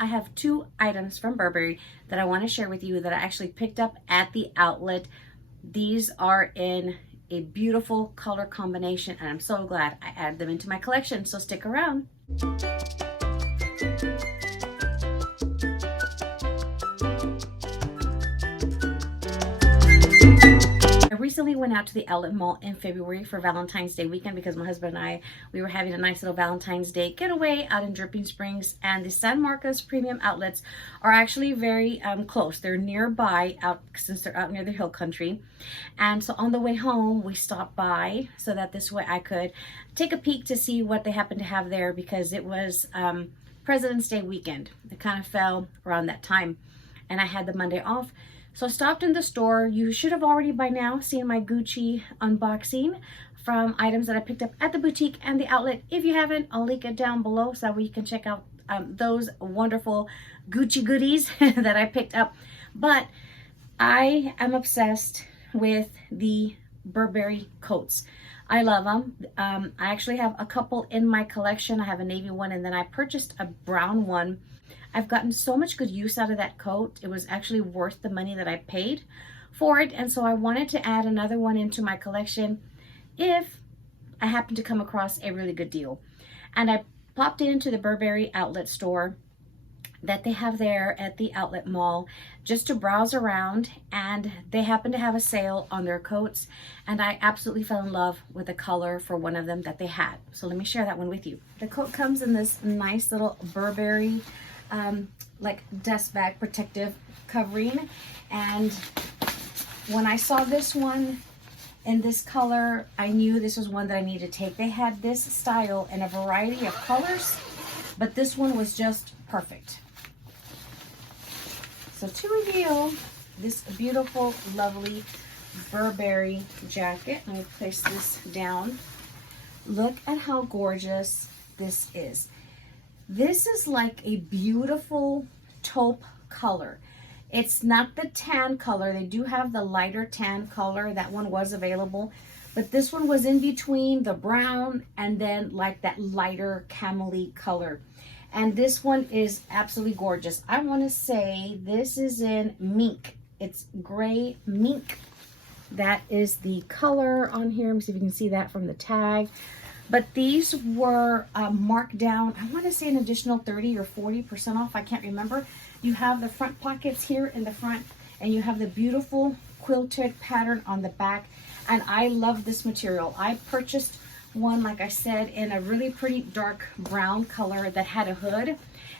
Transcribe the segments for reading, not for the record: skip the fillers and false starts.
I have two items from Burberry that I want to share with you that I actually picked up at the outlet. These are in a beautiful color combination, and I'm so glad I added them into my collection, so stick around. I recently went out to the outlet mall in February for Valentine's Day weekend because my husband and I, we were having a nice little Valentine's Day getaway out in Dripping Springs, and the San Marcos premium outlets are actually very close. They're nearby, out since they're out near the hill country. And so on the way home, we stopped by so that this way I could take a peek to see what they happen to have there, because it was President's Day weekend. It kind of fell around that time, and I had the Monday off. So I stopped in the store. You should have already by now seen my Gucci unboxing from items that I picked up at the boutique and the outlet. If you haven't, I'll link it down below so that way you can check out those wonderful Gucci goodies that I picked up. But I am obsessed with the Burberry coats. I love them. I actually have a couple in my collection. I have a navy one, and then I purchased a brown one. I've gotten so much good use out of that coat. It was actually worth the money that I paid for it. And so I wanted to add another one into my collection if I happen to come across a really good deal. And I popped into the Burberry outlet store that they have there at the outlet mall just to browse around, and they happen to have a sale on their coats, and I absolutely fell in love with the color for one of them that they had. So let me share that one with you. The coat comes in this nice little Burberry like dust bag protective covering, and when I saw this one in this color, I knew this was one that I needed to take. They had this style in a variety of colors, but this one was just perfect. So to reveal this beautiful, lovely Burberry jacket, let me place this down. Look at how gorgeous this is. This is like a beautiful taupe color. It's not the tan color. They do have the lighter tan color. That one was available, but this one was in between the brown and then like that lighter camel-y color. And this one is absolutely gorgeous. I want to say this is in mink. It's gray mink. That is the color on here. Let me see if you can see that from the tag. But these were marked down, I want to say an additional 30 or 40% off. I can't remember. You have the front pockets here in the front, and you have the beautiful quilted pattern on the back. And I love this material. I purchased one, like I said, in a really pretty dark brown color that had a hood,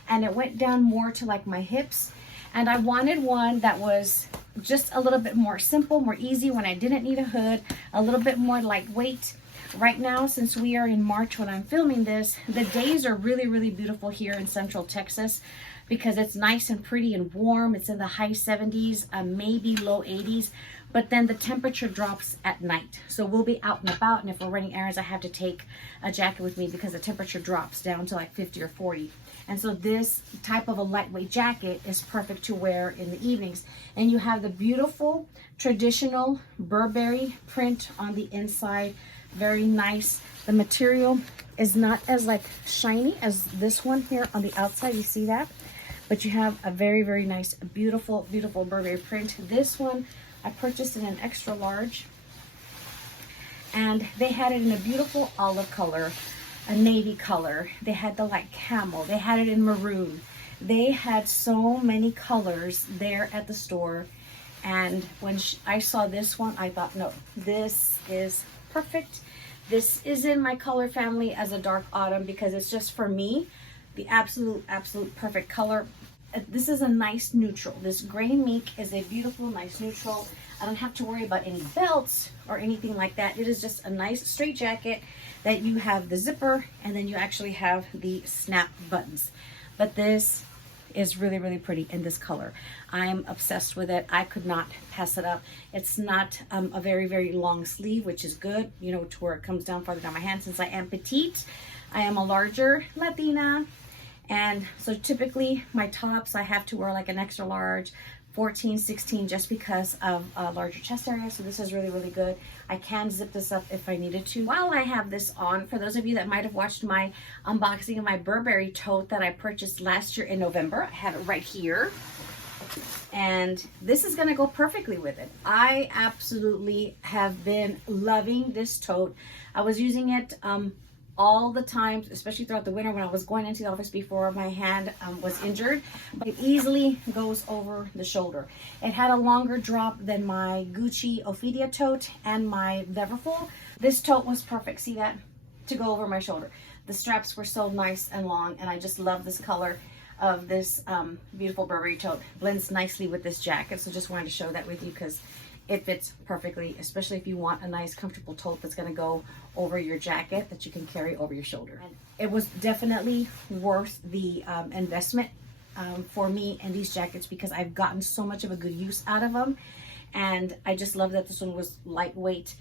and it went down more to like my hips. And I wanted one that was just a little bit more simple, more easy when I didn't need a hood, a little bit more lightweight. Right now, since we are in March when I'm filming this, the days are really, really beautiful here in Central Texas because it's nice and pretty and warm. It's in the high 70s, maybe low 80s, but then the temperature drops at night. So we'll be out and about, and if we're running errands, I have to take a jacket with me because the temperature drops down to like 50 or 40. And so this type of a lightweight jacket is perfect to wear in the evenings. And you have the beautiful traditional Burberry print on the inside. Very nice. The material is not as like shiny as this one here on the outside. You see that? But you have a very, very nice, beautiful, beautiful Burberry print. This one I purchased in an extra large, and they had it in a beautiful olive color, a navy color. They had the light camel. They had it in maroon. They had so many colors there at the store. And when I saw this one, I thought, no, this is perfect. This is in my color family as a dark autumn because it's just, for me, the absolute perfect color. This is a nice neutral. This gray mink is a beautiful, nice neutral. I don't have to worry about any belts or anything like that. It is just a nice straight jacket that you have the zipper, and then you actually have the snap buttons. But this is really, really pretty in this color. I'm obsessed with it. I could not pass it up. It's not a very, very long sleeve, which is good, you know, to where it comes down farther down my hand. Since I am petite, I am a larger Latina, and so typically my tops I have to wear like an extra large 14, 16, just because of a larger chest area. So this is really, really good. I can zip this up if I needed to. While I have this on, for those of you that might have watched my unboxing of my Burberry tote that I purchased last year in November, I have it right here. And this is gonna go perfectly with it. I absolutely have been loving this tote. I was using it all the time, especially throughout the winter when I was going into the office before my hand was injured. But it easily goes over the shoulder. It had a longer drop than my Gucci Ophidia tote and my Neverfull. This tote was perfect, see that? To go over my shoulder. The straps were so nice and long, and I just love this color of this beautiful Burberry tote. Blends nicely with this jacket, so just wanted to show that with you because it fits perfectly, especially if you want a nice comfortable tote that's going to go over your jacket that you can carry over your shoulder. And it was definitely worth the investment for me in these jackets because I've gotten so much of a good use out of them. And I just love that this one was lightweight,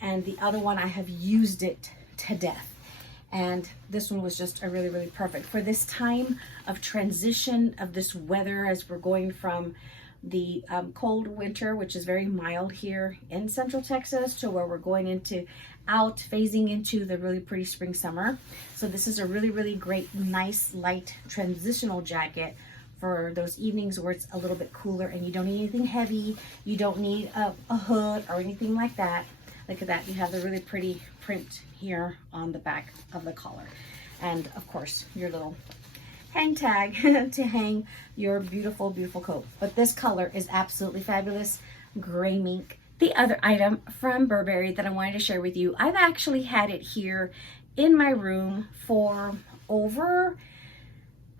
and the other one I have used it to death. And this one was just a really, really perfect for this time of transition of this weather as we're going from the cold winter, which is very mild here in Central Texas, to where we're going into phasing into the really pretty spring summer. So this is a really, really great, nice, light transitional jacket for those evenings where it's a little bit cooler and you don't need anything heavy. You don't need a hood or anything like that. Look at that. You have the really pretty print here on the back of the collar. And of course, your little hang tag to hang your beautiful, beautiful coat. But this color is absolutely fabulous. Gray mink. The other item from Burberry that I wanted to share with you, I've actually had it here in my room for over,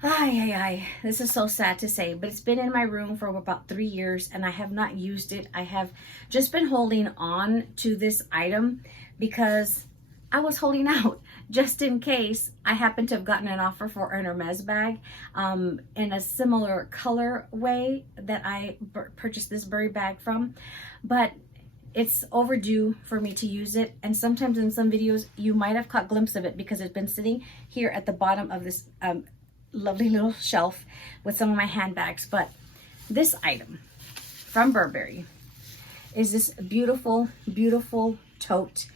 this is so sad to say, but it's been in my room for about 3 years and I have not used it. I have just been holding on to this item because I was holding out just in case I happened to have gotten an offer for an Hermes bag in a similar color way that I purchased this Burberry bag from. But it's overdue for me to use it, and sometimes in some videos you might have caught a glimpse of it because it's been sitting here at the bottom of this lovely little shelf with some of my handbags. But this item from Burberry is this beautiful, beautiful tote.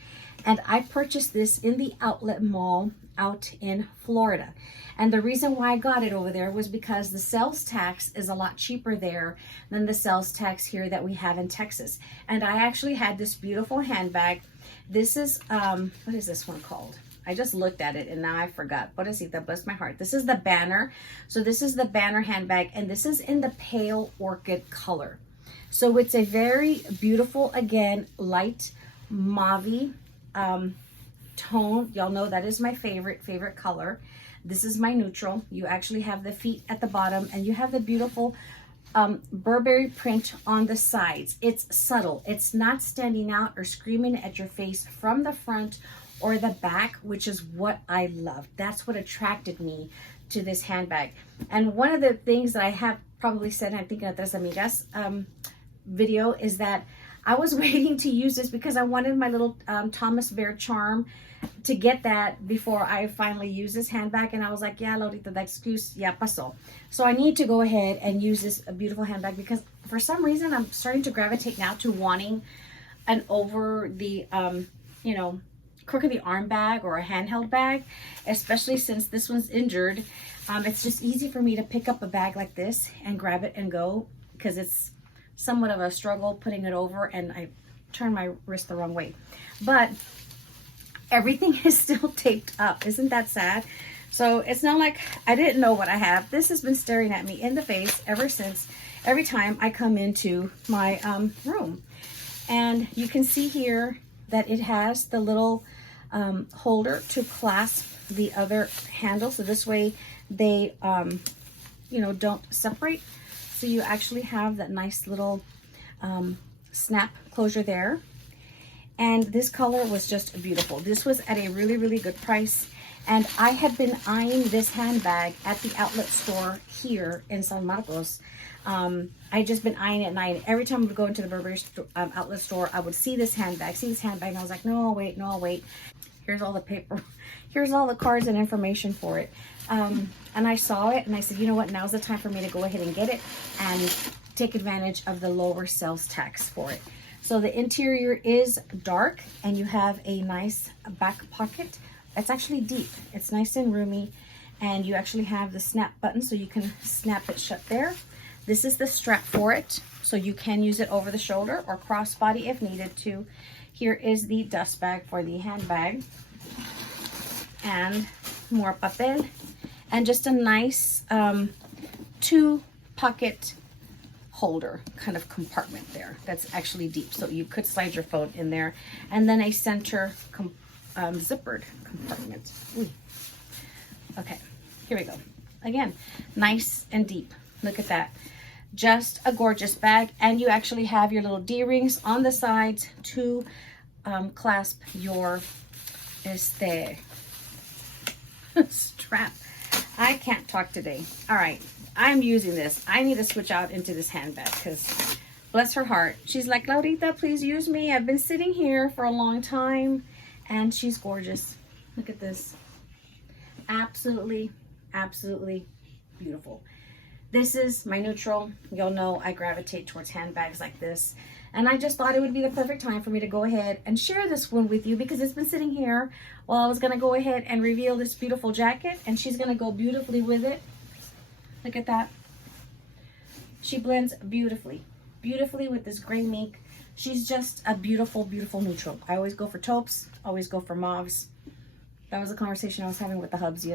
And I purchased this in the outlet mall out in Florida. And the reason why I got it over there was because the sales tax is a lot cheaper there than the sales tax here that we have in Texas. And I actually had this beautiful handbag. This is, what is this one called? I just looked at it and now I forgot. What is it? That bless my heart. This is the Banner. So this is the Banner handbag, and this is in the pale orchid color. So it's a very beautiful, again, light mauve tone. Y'all know that is my favorite color. This is my neutral. You actually have the feet at the bottom, and you have the beautiful Burberry print on the sides. It's subtle. It's not standing out or screaming at your face from the front or the back, which is what I love. That's what attracted me to this handbag. And one of the things that I have probably said, I think in Tres Amigas video, is that I was waiting to use this because I wanted my little Thomas Bear charm to get that before I finally use this handbag. And I was like, yeah, Laurita, the excuse, ya pasó. So I need to go ahead and use this beautiful handbag because for some reason I'm starting to gravitate now to wanting an over the, you know, crook of the arm bag or a handheld bag, especially since this one's injured. It's just easy for me to pick up a bag like this and grab it and go, because it's somewhat of a struggle putting it over, and I turn my wrist the wrong way. But everything is still taped up. Isn't that sad? So it's not like I didn't know what I have. This has been staring at me in the face ever since, every time I come into my room. And you can see here that it has the little holder to clasp the other handle, so this way they you know, don't separate. So you actually have that nice little snap closure there. And this color was just beautiful. This was at a really, really good price. And I had been eyeing this handbag at the outlet store here in San Marcos. I just been eyeing it and eyeing it. Every time I would go into the Burberry outlet store, I would see this handbag, and I was like, no, I'll wait, no, I'll wait. Here's all the paper. Here's all the cards and information for it. And I saw it and I said, you know what, now's the time for me to go ahead and get it. And take advantage of the lower sales tax for it. So the interior is dark, and you have a nice back pocket. It's actually deep. It's nice and roomy, and you actually have the snap button so you can snap it shut there. This is the strap for it, so you can use it over the shoulder or crossbody if needed to. Here is the dust bag for the handbag, and more papel, and just a nice 2-pocket holder kind of compartment there that's actually deep, so you could slide your phone in there, and then a center zippered compartment. Ooh. Okay, here we go. Again, nice and deep. Look at that. Just a gorgeous bag, and you actually have your little D-rings on the sides to clasp your strap. I can't talk today. All right, I'm using this. I need to switch out into this handbag because bless her heart, she's like, Laurita, please use me. I've been sitting here for a long time, and she's gorgeous. Look at this. Absolutely, absolutely beautiful. This is my neutral. You'll know I gravitate towards handbags like this. And I just thought it would be the perfect time for me to go ahead and share this one with you, because it's been sitting here while I was going to go ahead and reveal this beautiful jacket. And she's going to go beautifully with it. Look at that. She blends beautifully. Beautifully with this gray mink. She's just a beautiful, beautiful neutral. I always go for taupes. Always go for mauves. That was a conversation I was having with the hubs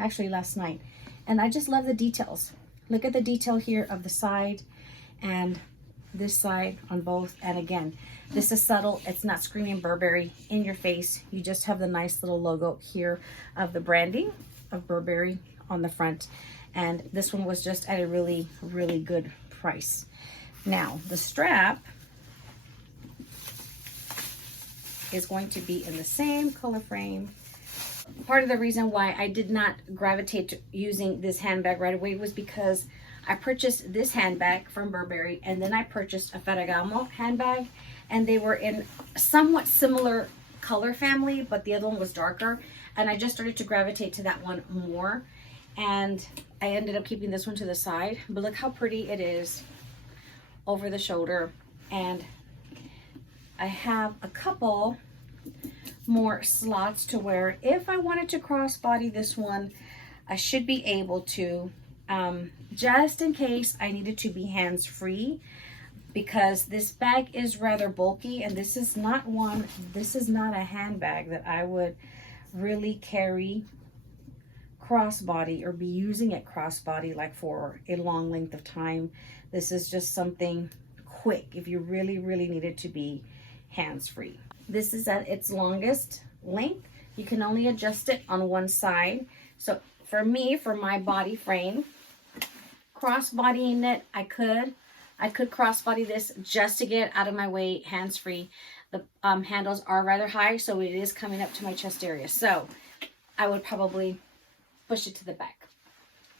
actually last night. And I just love the details. Look at the detail here of the side and this side on both. And again, this is subtle. It's not screaming Burberry in your face. You just have the nice little logo here of the branding of Burberry on the front. And this one was just at a really, really good price. Now, the strap is going to be in the same color frame. Part of the reason why I did not gravitate to using this handbag right away was because I purchased this handbag from Burberry, and then I purchased a Ferragamo handbag, and they were in somewhat similar color family, but the other one was darker, and I just started to gravitate to that one more, and I ended up keeping this one to the side. But look how pretty it is over the shoulder, and I have a couple more slots to wear. If I wanted to crossbody this one, I should be able to, just in case I needed to be hands-free, because this bag is rather bulky, and this is not a handbag that I would really carry crossbody or be using it crossbody like for a long length of time. This is just something quick if you really, really needed to be hands-free. This is at its longest length. You can only adjust it on one side. So for me, for my body frame, crossbodying it, I could crossbody this just to get out of my way hands-free. The handles are rather high, so it is coming up to my chest area. So I would probably push it to the back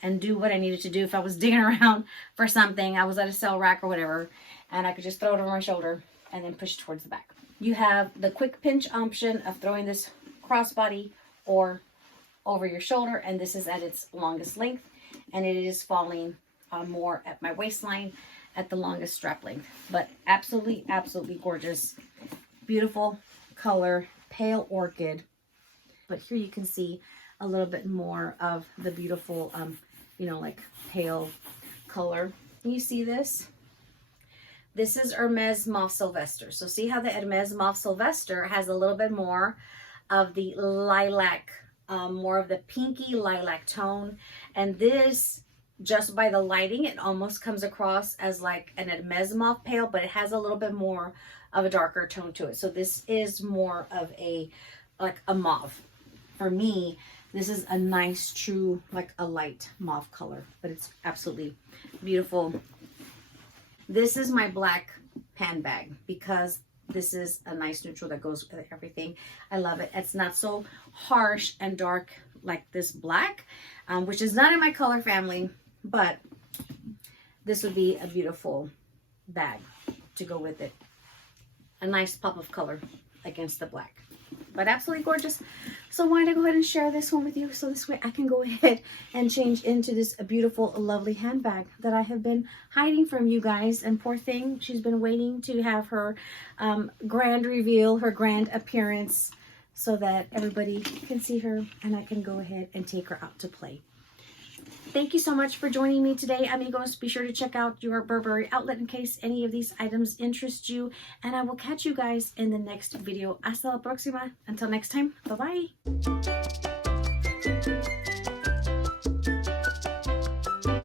and do what I needed to do if I was digging around for something. I was at a sale rack or whatever, and I could just throw it over my shoulder and then push it towards the back. You have the quick pinch option of throwing this crossbody or over your shoulder, and this is at its longest length, and it is falling more at my waistline at the longest strap length. But absolutely, absolutely gorgeous. Beautiful color, pale orchid. But here you can see a little bit more of the beautiful, like pale color. Can you see this? This is Hermes Mauve Sylvester. So see how the Hermes Mauve Sylvester has a little bit more of the lilac, more of the pinky lilac tone. And this, just by the lighting, it almost comes across as like an Hermes Mauve pale, but it has a little bit more of a darker tone to it. So this is more of like a mauve. For me, this is a nice, true, like a light mauve color, but it's absolutely beautiful. This is my black handbag because this is a nice neutral that goes with everything. I love it. It's not so harsh and dark like this black, which is not in my color family, but this would be a beautiful bag to go with it. A nice pop of color against the black. but absolutely gorgeous. So I wanted to go ahead and share this one with you, so this way I can go ahead and change into this beautiful, lovely handbag that I have been hiding from you guys. And poor thing, she's been waiting to have her grand reveal, her grand appearance, so that everybody can see her and I can go ahead and take her out to play. Thank you so much for joining me today, amigos. Be sure to check out your Burberry outlet in case any of these items interest you. And I will catch you guys in the next video. Hasta la próxima. Until next time, bye-bye.